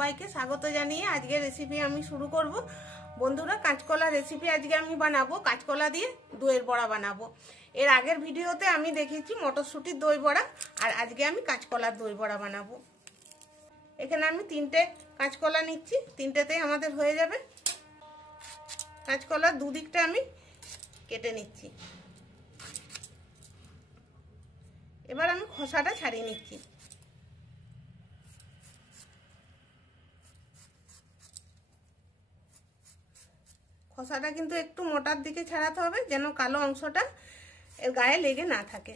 সবাইকে স্বাগত জানিয়ে আজকে রেসিপি আমি শুরু করব। বন্ধুরা, কাঁচকলা রেসিপি আজকে আমি বানাবো। কাঁচকলা দিয়ে দইয়ের বড়া বানাবো। এর আগের ভিডিওতে আমি দেখিয়েছি মটরশুঁটির দই বড়া, আর আজকে আমি কাঁচকলার দই বড়া বানাবো। এখানে আমি 3টে কাঁচকলা নিচ্ছি, 3টেতেই আমাদের হয়ে যাবে। কাঁচকলার দুদিকটা আমি কেটে নিচ্ছি। এবার আমি খোসাটা ছাড়িয়ে নিচ্ছি। খোসাটা কিন্তু একটু মোটার দিকে ছাড়াতে হবে, যেন কালো অংশটা এর গায়ে লেগে না থাকে।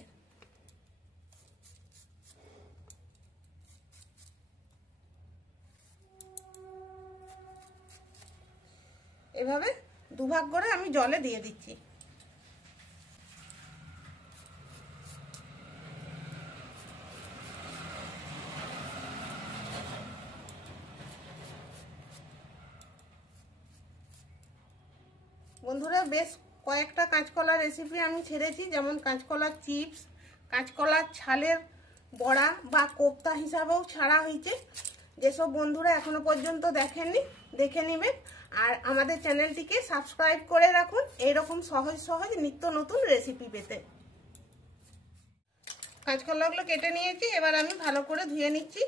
এভাবে দুভাগ করে আমি জলে দিয়ে দিচ্ছি। বন্ধুরা, বেশ কয়েকটা কাঁচকলার রেসিপি আমি ছেড়েছি, যেমন কাঁচকলার চিপস, কাঁচকলার ছালের বড়া বা কোপ্তা হিসাবেও ছাড়া হয়েছে। যেসব বন্ধুরা এখনো পর্যন্ত দেখেননি, দেখে নেবেন। আর আমাদের চ্যানেলটিকে সাবস্ক্রাইব করে রাখুন এইরকম সহজ সহজ নিত্য নতুন রেসিপি পেতে। কাঁচকলাগুলো কেটে নিয়েছি, এবার আমি ভালো করে ধুয়ে নিচ্ছি।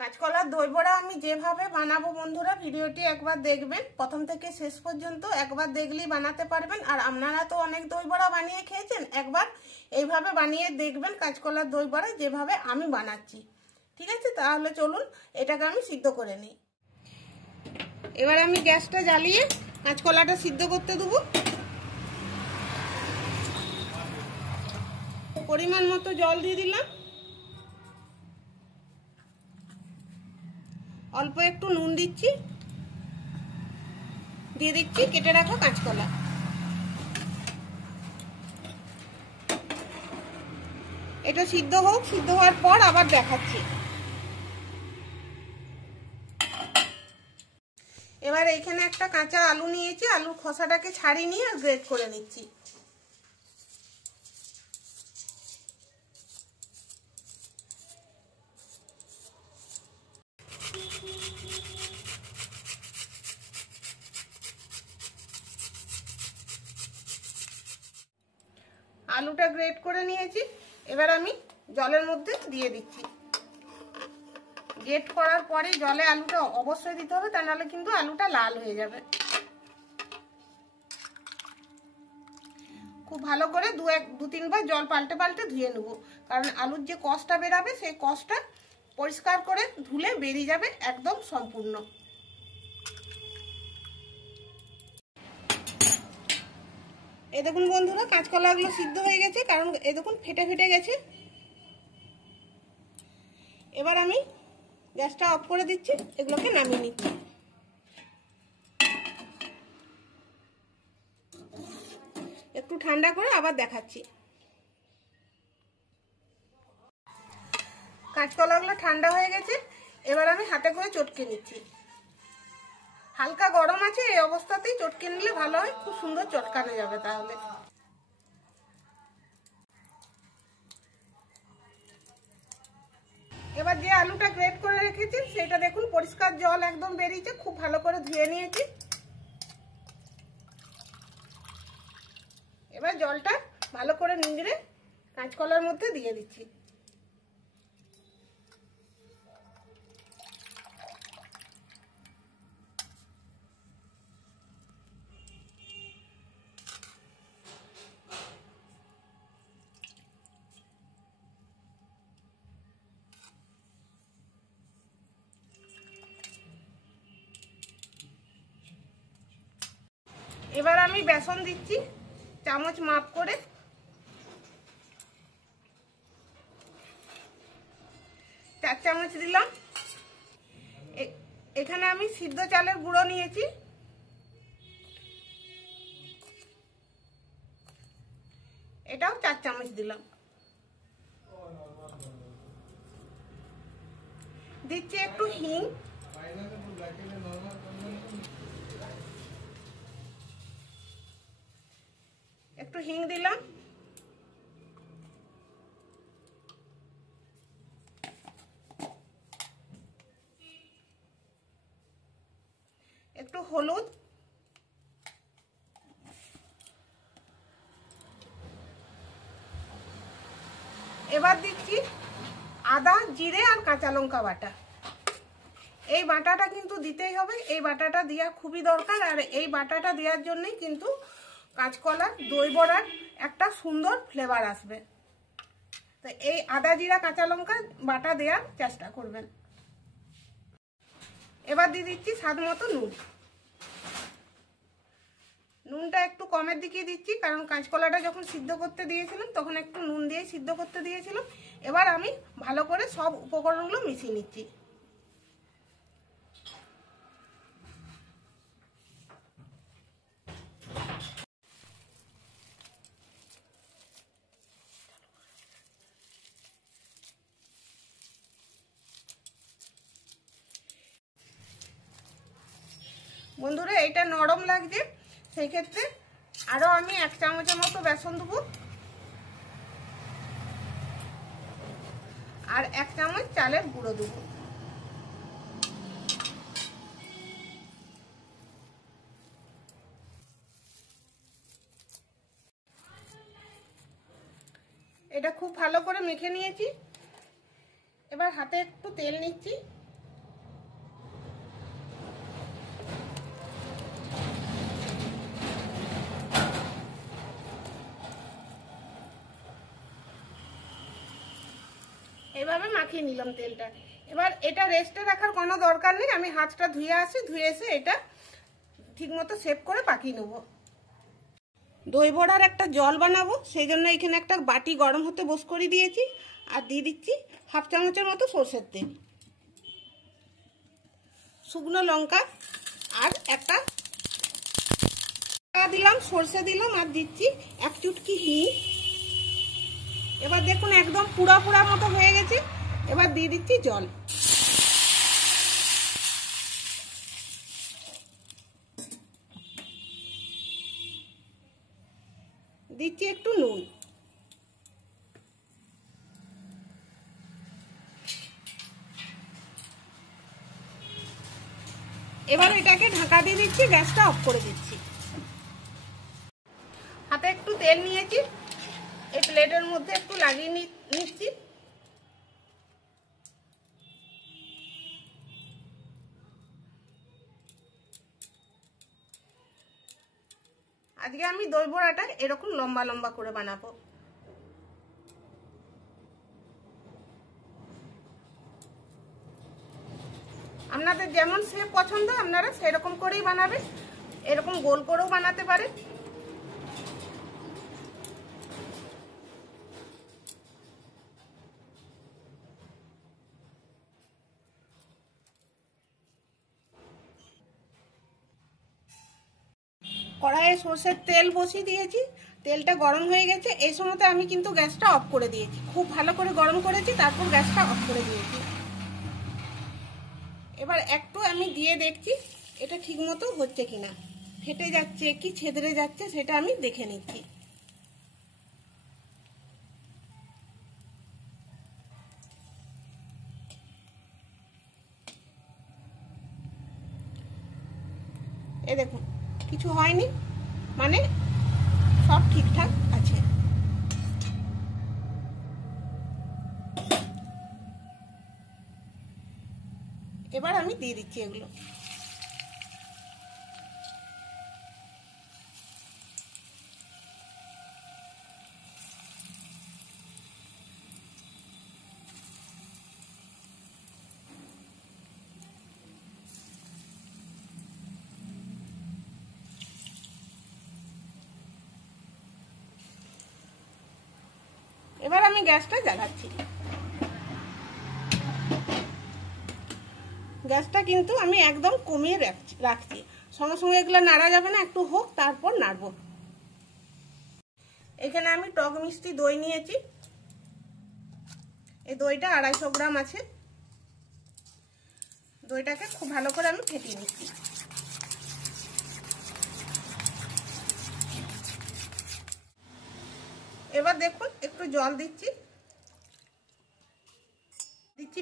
কাঁচকলার দই বড়া আমি যেভাবে বানাবো বন্ধুরা, ভিডিওটি একবার দেখবেন, প্রথম থেকে শেষ পর্যন্ত একবার দেখলেই বানাতে পারবেন। আর আপনারা তো অনেক দই বড়া বানিয়ে খেয়েছেন, একবার এইভাবে বানিয়ে দেখবেন কাঁচকলার দই বড়া যেভাবে আমি বানাচ্ছি। ঠিক আছে, তাহলে চলুন এটাকে আমি সিদ্ধ করে নিই। এবার আমি গ্যাসটা জ্বালিয়ে কাঁচকলাটা সিদ্ধ করতে দেবো। পরিমাণ মতো জল দিয়ে দিলাম, অল্প একটু নুন দিচ্ছি, দিয়ে দিচ্ছি কেটে রাখা কাঁচকলা। এটা সিদ্ধ হোক, সিদ্ধ হওয়ার পর আবার দেখাচ্ছি। এবার এখানে একটা কাঁচা আলু নিয়েছি, আলুর খোসাটাকে ছাড়িয়ে নিয়ে গ্রেট করে নিচ্ছি। আলুটা গ্রেট করে নিয়েছি, এবার আমি জলের মধ্যে দিয়ে দিচ্ছি। গ্রেট করার পরে জলে আলুটা অবশ্যই দিতে হবে, তা নাহলে কিন্তু আলুটা লাল হয়ে যাবে। খুব ভালো করে দু তিনবার জল পাল্টে পাল্টে ধুয়ে নেব, কারণ আলুর যে কষটা বেরাবে সেই কষটা পরিষ্কার করে ধুলে বেরিয়ে যাবে একদম সম্পূর্ণ। এই দেখুন বন্ধুরা, কাঁচকলাগুলো সিদ্ধ হয়ে গেছে, কারণ এই দেখুন ফেটে ফেটে গেছে। এবার আমি গ্যাসটা অফ করে দিচ্ছি, এগুলোকে নামিয়ে নিচ্ছি। একটু ঠান্ডা করে আবার দেখাচ্ছি। কাঁচকলাগুলো ঠান্ডা হয়ে গেছে, এবার আমি হাতে করে চটকে নিচ্ছি। হালকা গরম আছে, এই অবস্থাতেই চটকে নিলে ভালো হয়, খুব সুন্দর চটকানো যাবে তাহলে। এবার যে আলুটা গ্রেট করে রেখেছি সেটা দেখুন পরিষ্কার জল একদম বেরিয়েছে, খুব ভালো করে ধুয়ে নিয়েছি। এবার জলটা ভালো করে নিংড়ে কাঁচকলার মধ্যে দিয়ে দিচ্ছি। এবার আমি বেসন দিচ্ছি চামচ মাপ করে। 4 চামচ দিলাম। এখানে আমি সিদ্ধ চালের গুঁড়ো নিয়েছি, এটাও 4 চামচ দিলাম। দিচ্ছি একটু হিং, একটু হিং দিলাম, একটু হলুদ, এবার দিচ্ছি আদা, জিরে আর কাঁচা লঙ্কা বাটা। এই বাটাটা কিন্তু দিতেই হবে, এই বাটাটা দেওয়া খুবই দরকার। আর এই বাটাটা দেওয়ার জন্যই কিন্তু কাঁচকলার দই বড়ার একটা সুন্দর ফ্লেভার আসবে। তো এই আদা জিরা কাঁচা লঙ্কা বাটা দেওয়ার চেষ্টা করবেন। এবার দিয়ে দিচ্ছি স্বাদ মতো নুন। নুনটা একটু কমের দিকে দিচ্ছি, কারণ কাঁচকলাটা যখন সিদ্ধ করতে দিয়েছিলাম তখন একটু নুন দিয়ে সিদ্ধ করতে দিয়েছিলাম। এবার আমি ভালো করে সব উপকরণগুলো মিশিয়ে নিচ্ছি। বন্ধুরা এটা নরম লাগছে, সেই ক্ষেত্রে আরো আমি 1 চামচের মতো বেসন দেবো আর 1 চামচ চালের গুঁড়ো দেবো। এটা খুব ভালো করে মেখে নিয়েছি। এবার হাতে একটু তেল নিচ্ছি, এইভাবে মাখিয়ে নিলাম তেলটা। এবার এটা রেস্টে রাখার কোনো দরকার নেই, আমি হাতটা ধুয়ে আসি, ধুয়ে এসে এটা ঠিকমতো শেপ করে পাকিয়ে নেব। দই বড়ার একটা জল বানাবো, সেই জন্য এখানে একটা বাটি গরম হতে বস করে দিয়েছি আর দিয়ে দিচ্ছি 1/2 চামচের মতো সরষের তেল, শুকনো লঙ্কা আর একটা দিলাম, সরষে দিলাম আর দিচ্ছি 1 চুটকি হিং। এবার দেখুন একদম পুরা পুরা মতো হয়ে গেছে। এবার দিয়ে দিচ্ছি জল, দিচ্ছি একটু নুন। এবার এটাকে ঢাকা দিয়ে দিচ্ছি, গ্যাসটা অফ করে দিচ্ছি। হাতে একটু তেল নিয়েছি, এই প্লেটের মধ্যে একটু লাগিয়ে নিচ্ছি। আজকে আমি দই বড়াটা এরকম লম্বা লম্বা করে বানাবো। আপনাদের যেমন শেপ পছন্দ আপনারা সেরকম করেই বানাবেন, এরকম গোল করেও বানাতে পারেন। কড়াইয়ে সরষের তেল বসিয়ে দিয়েছি, তেলটা গরম হয়ে গেছে। এই সময়তে আমি কিন্তু গ্যাসটা অফ করে দিয়েছি, খুব ভালো করে গরম করেছি, তারপর গ্যাসটা অফ করে দিয়েছি। এবার একটু আমি দিয়ে দেখছি এটা ঠিক মতো হচ্ছে কিনা, ফেটে যাচ্ছে কি ছেদরে যাচ্ছে সেটা আমি দেখে নিচ্ছি। এই দেখুন কিছু হয়নি, মানে সব ঠিকঠাক আছে। এবার আমি দিয়ে দিচ্ছি এগুলো। এবার আমি গ্যাসটা জ্বালাচ্ছি। গ্যাসটা কিন্তু আমি একদম কমিয়ে রাখছি, সঙ্গে সঙ্গে এগুলো নাড়া যাবে না, একটু হোক তারপর নাড়বো। এখানে আমি টক মিষ্টি দই নিয়েছি, এই দইটা 250 গ্রাম আছে। দইটাকে খুব ভালো করে আমি ফেটিয়ে নিচ্ছি। এবার দেখুন একটু জল দিচ্ছি,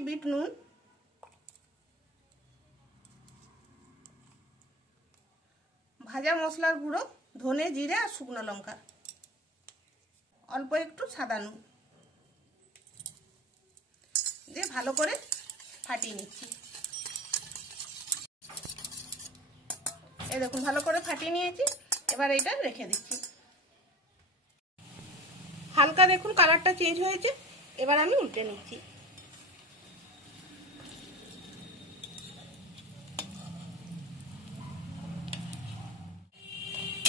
বিট নুন, ভাজা মশলার গুঁড়ো, ধনে, জিরে আর শুকনো লঙ্কা, অল্প একটু সাদা নুন দিয়ে ভালো করে ফাটিয়ে নিচ্ছি। এই দেখুন ভালো করে ফাটিয়ে নিয়েছি। এবার এটা রেখে দিচ্ছি। হালকা দেখুন কালারটা চেঞ্জ হয়েছে। এবার আমি উল্টে নিচ্ছি।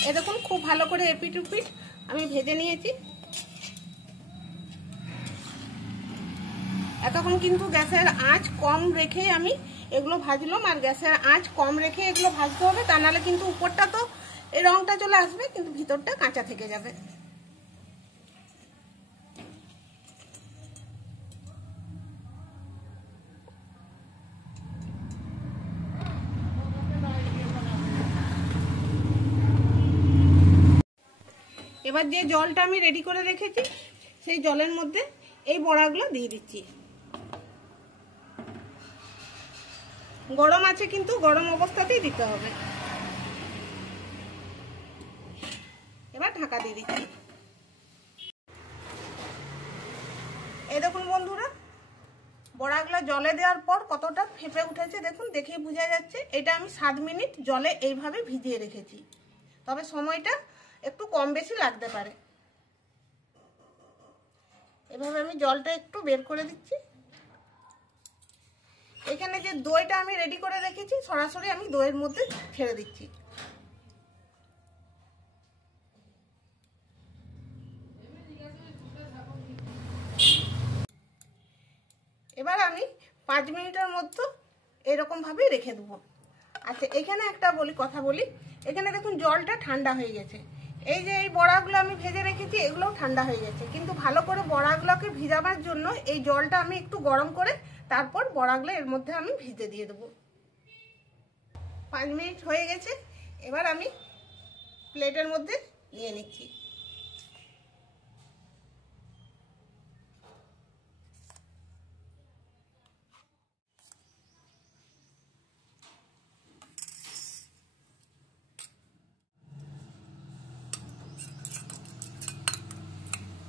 এই দেখুন খুব ভালো করে এপিট উপিট আমি ভেজে নিয়েছি। এখন কিন্তু গ্যাসের আঁচ কম রেখে আমি এগুলো ভাজলাম, আর গ্যাসের আঁচ কম রেখে এগুলো ভাজতে হবে, তা নাহলে কিন্তু উপরটা তো এই রংটা চলে আসবে কিন্তু ভিতরটা কাঁচা থেকে যাবে। এবার যে জলটা আমি রেডি করে রেখেছি সেই জলের মধ্যে এই বড়াগুলো দিয়ে দিচ্ছি। গরম আছে কিন্তু গরম অবস্থাতেই দিতে হবে। এবার ঢাকা দিয়ে দিচ্ছি। এই দেখুন বন্ধুরা, বড়াগুলো জলে দেওয়ার পর কতটা ফেঁপে উঠেছে দেখুন, দেখেই বোঝা যাচ্ছে। এটা আমি 7 মিনিট জলে এইভাবে ভিজিয়ে রেখেছি, তবে সময়টা একটু কম বেশি লাগতে পারে। এভাবে আমি জলটা একটু বের করে দিচ্ছি। এখানে যে দইটা আমি রেডি করে রেখেছি সরাসরি আমি দইয়ের মধ্যে ছেড়ে দিচ্ছি। এবার আমি 5 মিনিটের মধ্যে এরকম ভাবে রেখে দেবো। আচ্ছা, এখানে একটা কথা বলি। এখানে দেখুন জলটা ঠান্ডা হয়ে গেছে। এই যে এই বড়াগুলো আমি ভেজে রেখেছি এগুলোও ঠান্ডা হয়ে গেছে, কিন্তু ভালো করে বড়াগুলোকে ভিজাবার জন্য এই জলটা আমি একটু গরম করে তারপর বড়াগুলো এর মধ্যে আমি ভিজে দিয়ে দেবো। 5 মিনিট হয়ে গেছে। এবার আমি প্লেটের মধ্যে নিয়ে নিচ্ছি।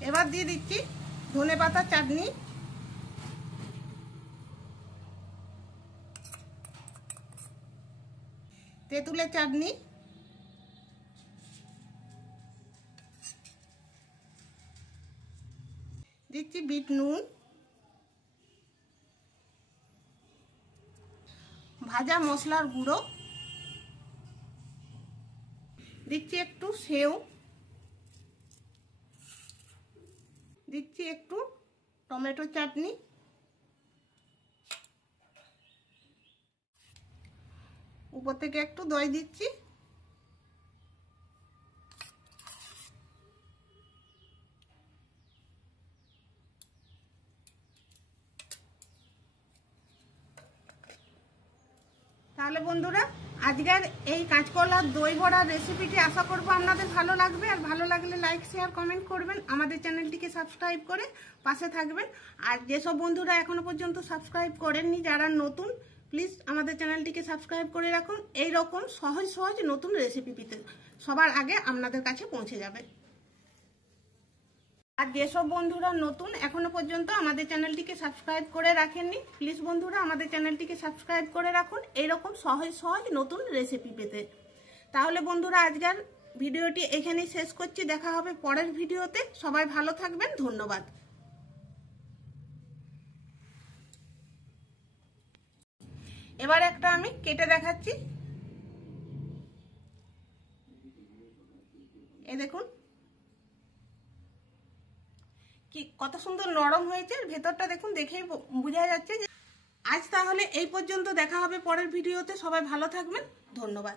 এবার দিয়ে দিচ্ছি ধনেপাতা চাটনি, তেঁতুলের চাটনি, দিচ্ছি বিট নুন, ভাজা মশলার গুঁড়ো, দিচ্ছি একটু সেও, দিচ্ছি একটু টমেটো চাটনি, উপর থেকে একটু দই দিচ্ছি। তাহলে বন্ধুরা, আজকের এই কাঁচকলার দই বড়ার রেসিপিটি আশা করব আপনাদের ভালো লাগবে। আর ভালো লাগলে লাইক শেয়ার কমেন্ট করবেন, আমাদের চ্যানেলটিকে সাবস্ক্রাইব করে পাশে থাকবেন। আর যেসব বন্ধুরা এখনো পর্যন্ত সাবস্ক্রাইব করেননি, যারা নতুন, প্লিজ আমাদের চ্যানেলটিকে সাবস্ক্রাইব করে রাখুন। এই রকম সহজ সহজ নতুন রেসিপি পেতে সবার আগে আপনাদের কাছে পৌঁছে যাবে। আর যেসব বন্ধুরা নতুন এখনো পর্যন্ত আমাদের চ্যানেলটিকে সাবস্ক্রাইব করে রাখেননি, প্লিজ বন্ধুরা আমাদের চ্যানেলটিকে সাবস্ক্রাইব করে রাখুন এইরকম সহজ সহজ নতুন রেসিপি পেতে। তাহলে বন্ধুরা আজকের ভিডিওটি এখানেই শেষ করছি। দেখা হবে পরের ভিডিওতে। সবাই ভালো থাকবেন। ধন্যবাদ। এবার একটা আমি কেটে দেখাচ্ছি। এই দেখুন কি কত সুন্দর নরম হয়েছে, ভেতরটা দেখুন, দেখেই বোঝা যাচ্ছে। আজ তাহলে এই পর্যন্ত। দেখা হবে পরের ভিডিওতে। সবাই ভালো থাকবেন। ধন্যবাদ।